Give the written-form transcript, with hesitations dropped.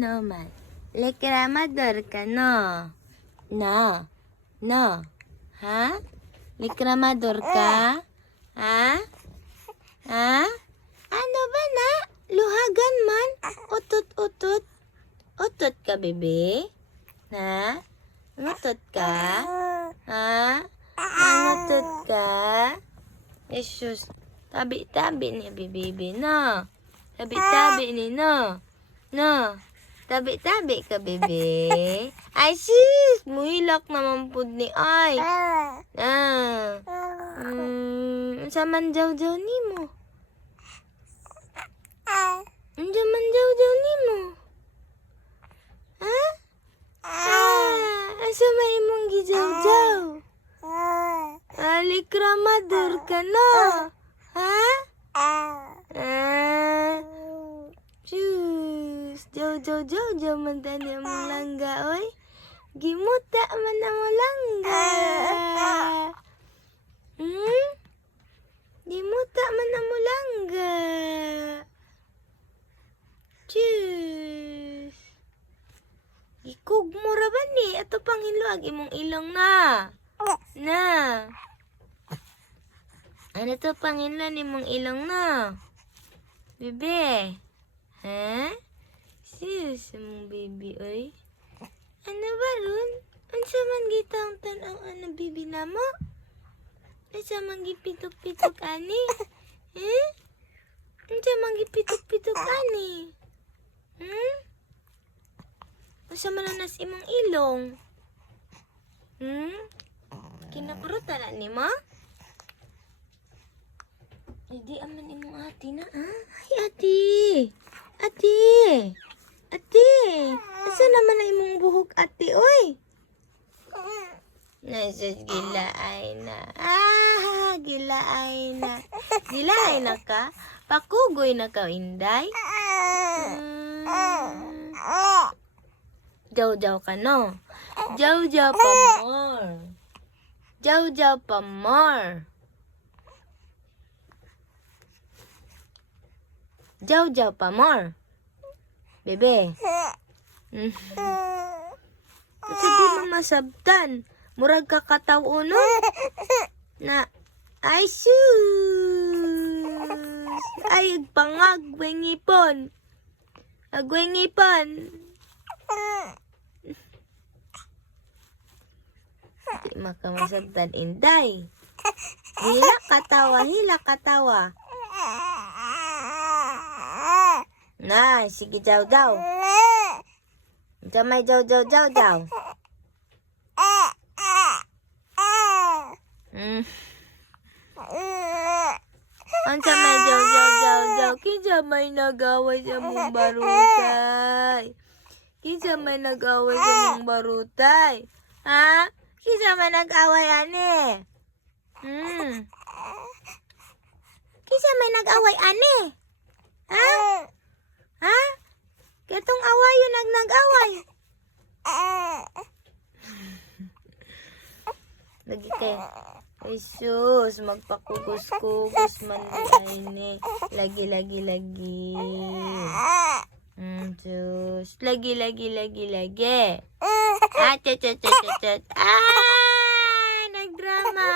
Naman. Reklamador ka, no? No. No. Ha? Reklamador ka? Ha? Ha? Ano ba na? Luhagan man? Utot-utot? Utot ka, bebe? Ha? Utot ka? Ha? Utot ka? Jesus. Tabi-tabi ni bebe, no? Tabi-tabi ni, no? No? Tabi-tabi ka, bebe? Ay, sis! Muhilak naman po ni ay. Sa manjaw-jaw ni mo? Sa manjaw-jaw ni mo? Ha? Asa may imong gijaw-jaw? Reklamador ka, no? Ha? Jaw man tani among langga, oy. Gimuta man among langga. Gimuta man among langga. Cheers. Gikugmo ra ba ni? Ato pang hinluag imong ilong na. Na. Ano to pang hinluag imong ilong na? Bebe. Ha? Sis, mong baby, oy. Ano ba ron? Ansa man gitang tanaw ano baby na mo? Ansa man gipitok-pitok ani? Ansa man gipitok-pitok ani? Ansa man nas imong ilong? Kinapurutan na ni mo? Hindi aman imong ati na, ha? Ay, ati! Ati! Ate, asa naman na imong buhok, ate, oy? Nasa gilaay na. Gilaay na. Gilaay na ka? Pakugoy na ka, Inday? Jaw-jaw ka, no? Jaw-jaw pa more. Jaw-jaw pa more. Jaw-jaw pa more. Bebe. Kasi di mo masabtan. Murag kakataw no? Na, ay sus! Ay, pangag, ngipon. Agway ngipon. Di makamasabtan, Inday. Hila katawa, hila katawa. Na, sige jaw-jaw. Jamay jaw-jaw-jaw-jaw. Ang jamay jaw-jaw-jaw-jaw. Kinsa may nag-away sa mong barutay? Kinsa may nag-away sa mong barutay? Ha? Kinsa may nag-away, ane? Kinsa may nag-away, ane? Ha? Ha? Katong away yun nag-away. Lagi kayo. Ay sus, magpakugos-kugos man ni. Lagi. Sus, lagi. Chat. Nagdrama.